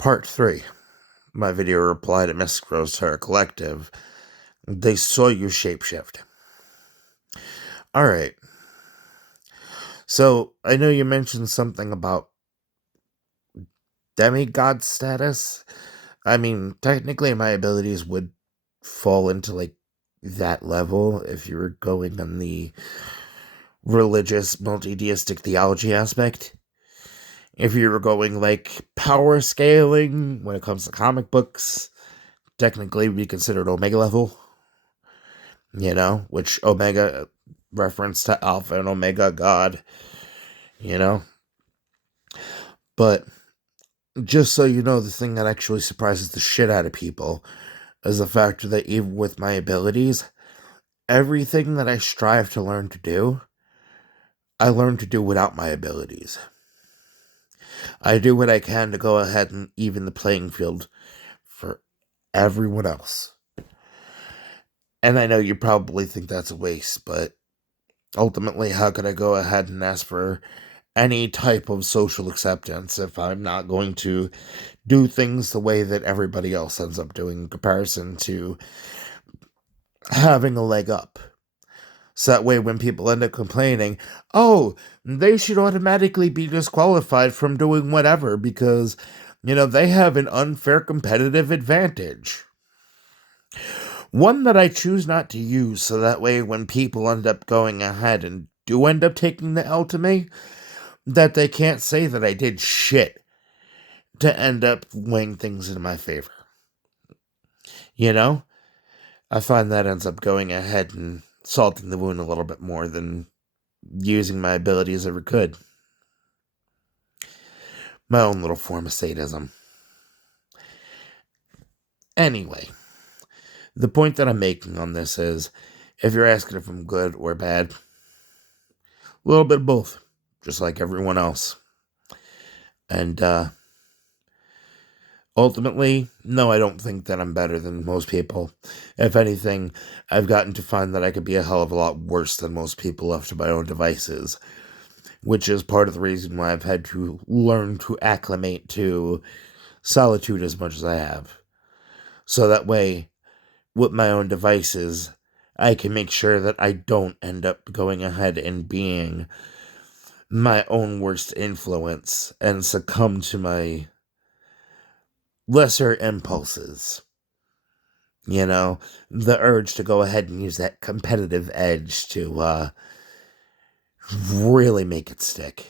Part 3. My video reply to Miss Gross Terror Collective. They saw you shapeshift. Alright. So, I know you mentioned something about demigod status. I mean, technically my abilities would fall into, that level if you were going on the religious, multi-deistic theology aspect. If you were going, power scaling when it comes to comic books, technically would be considered Omega level. Which Omega reference to Alpha and Omega God, But just so you know, the thing that actually surprises the shit out of people is the fact that even with my abilities, everything that I strive to learn to do, I learn to do without my abilities. I do what I can to go ahead and even the playing field for everyone else. And I know you probably think that's a waste, but ultimately, how could I go ahead and ask for any type of social acceptance if I'm not going to do things the way that everybody else ends up doing in comparison to having a leg up? So that way when people end up complaining, oh, they should automatically be disqualified from doing whatever because, they have an unfair competitive advantage. One that I choose not to use, so that way when people end up going ahead and do end up taking the L to me, that they can't say that I did shit to end up weighing things in my favor. I find that ends up going ahead and salting the wound a little bit more than using my abilities ever could. My own little form of sadism. Anyway, the point that I'm making on this is, if you're asking if I'm good or bad, a little bit of both, just like everyone else. And, ultimately, no, I don't think that I'm better than most people. If anything, I've gotten to find that I could be a hell of a lot worse than most people left to my own devices, which is part of the reason why I've had to learn to acclimate to solitude as much as I have. So that way, with my own devices, I can make sure that I don't end up going ahead and being my own worst influence and succumb to my lesser impulses. The urge to go ahead and use that competitive edge to really make it stick.